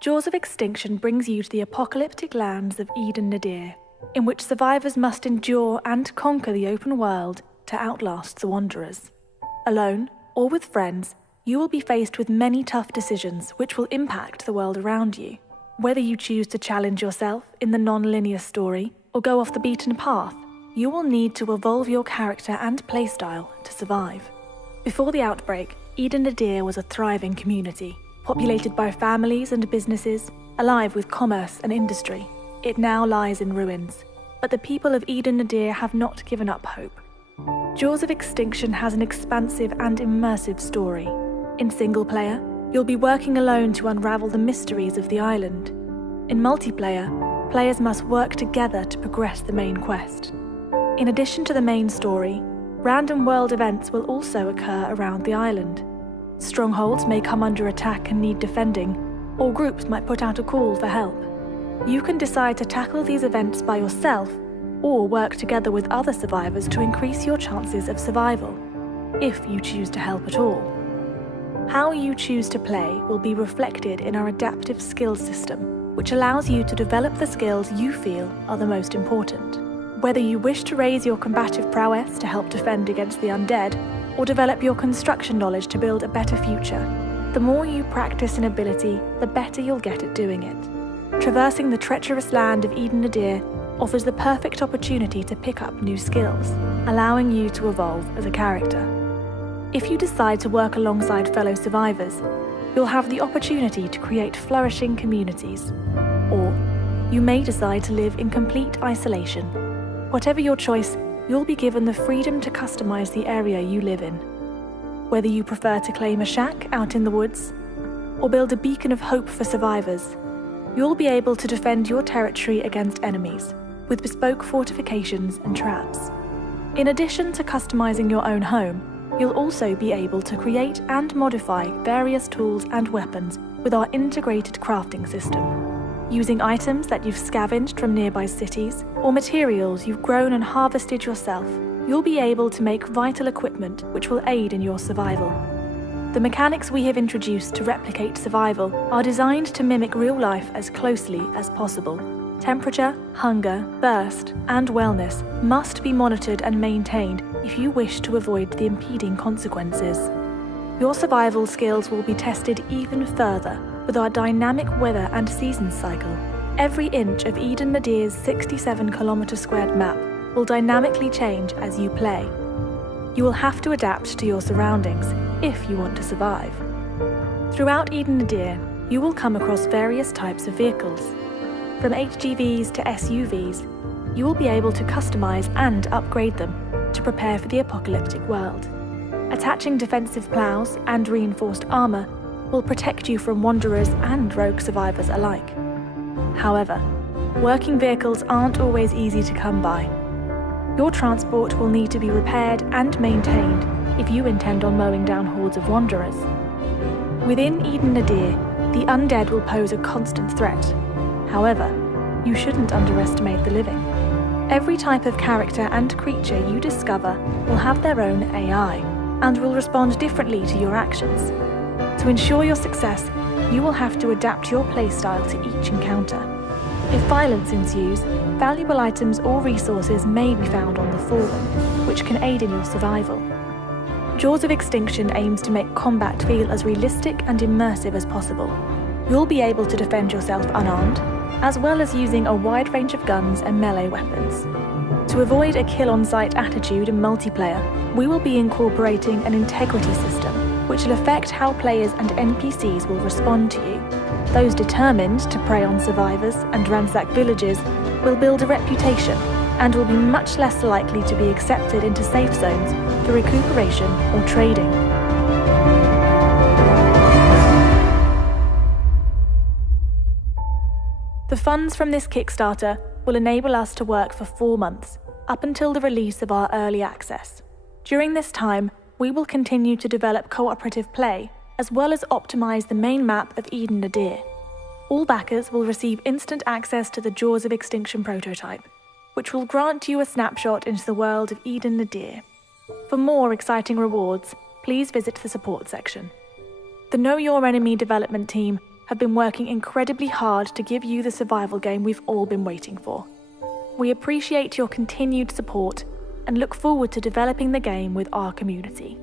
Jaws of Extinction brings you to the apocalyptic lands of Eden Nadir, in which survivors must endure and conquer the open world to outlast the Wanderers. Alone, or with friends, you will be faced with many tough decisions which will impact the world around you. Whether you choose to challenge yourself in the non-linear story or go off the beaten path, you will need to evolve your character and playstyle to survive. Before the outbreak, Eden Nadir was a thriving community, populated by families and businesses, alive with commerce and industry. It now lies in ruins, but the people of Eden Nadir have not given up hope. Jaws of Extinction has an expansive and immersive story. In single player, you'll be working alone to unravel the mysteries of the island. In multiplayer, players must work together to progress the main quest. In addition to the main story, random world events will also occur around the island. Strongholds may come under attack and need defending, or groups might put out a call for help. You can decide to tackle these events by yourself, or work together with other survivors to increase your chances of survival, if you choose to help at all. How you choose to play will be reflected in our adaptive skills system, which allows you to develop the skills you feel are the most important. Whether you wish to raise your combative prowess to help defend against the undead, or develop your construction knowledge to build a better future, the more you practice an ability, the better you'll get at doing it. Traversing the treacherous land of Eden Nadir offers the perfect opportunity to pick up new skills, allowing you to evolve as a character. If you decide to work alongside fellow survivors, you'll have the opportunity to create flourishing communities. Or you may decide to live in complete isolation. Whatever your choice, you'll be given the freedom to customize the area you live in. Whether you prefer to claim a shack out in the woods, or build a beacon of hope for survivors, you'll be able to defend your territory against enemies, with bespoke fortifications and traps. In addition to customizing your own home, you'll also be able to create and modify various tools and weapons with our integrated crafting system. Using items that you've scavenged from nearby cities, or materials you've grown and harvested yourself, you'll be able to make vital equipment which will aid in your survival. The mechanics we have introduced to replicate survival are designed to mimic real life as closely as possible. Temperature, hunger, thirst, and wellness must be monitored and maintained if you wish to avoid the impeding consequences. Your survival skills will be tested even further with our dynamic weather and seasons cycle. Every inch of Eden Nadir's 67-kilometre-squared map will dynamically change as you play. You will have to adapt to your surroundings if you want to survive. Throughout Eden Nadir, you will come across various types of vehicles. From HGVs to SUVs, you will be able to customize and upgrade them to prepare for the apocalyptic world. Attaching defensive plows and reinforced armor will protect you from wanderers and rogue survivors alike. However, working vehicles aren't always easy to come by. Your transport will need to be repaired and maintained if you intend on mowing down hordes of wanderers. Within Eden Nadir, the undead will pose a constant threat. However, you shouldn't underestimate the living. Every type of character and creature you discover will have their own AI and will respond differently to your actions. To ensure your success, you will have to adapt your playstyle to each encounter. If violence ensues, valuable items or resources may be found on the Fallen, which can aid in your survival. Jaws of Extinction aims to make combat feel as realistic and immersive as possible. You'll be able to defend yourself unarmed, as well as using a wide range of guns and melee weapons. To avoid a kill-on-sight attitude in multiplayer, we will be incorporating an integrity system, which will affect how players and NPCs will respond to you. Those determined to prey on survivors and ransack villages will build a reputation and will be much less likely to be accepted into safe zones for recuperation or trading. The funds from this Kickstarter will enable us to work for 4 months, up until the release of our early access. During this time, we will continue to develop cooperative play, as well as optimize the main map of Eden Nadir. All backers will receive instant access to the Jaws of Extinction prototype, which will grant you a snapshot into the world of Eden Nadir. For more exciting rewards, please visit the support section. The Know Your Enemy development team have been working incredibly hard to give you the survival game we've all been waiting for. We appreciate your continued support and look forward to developing the game with our community.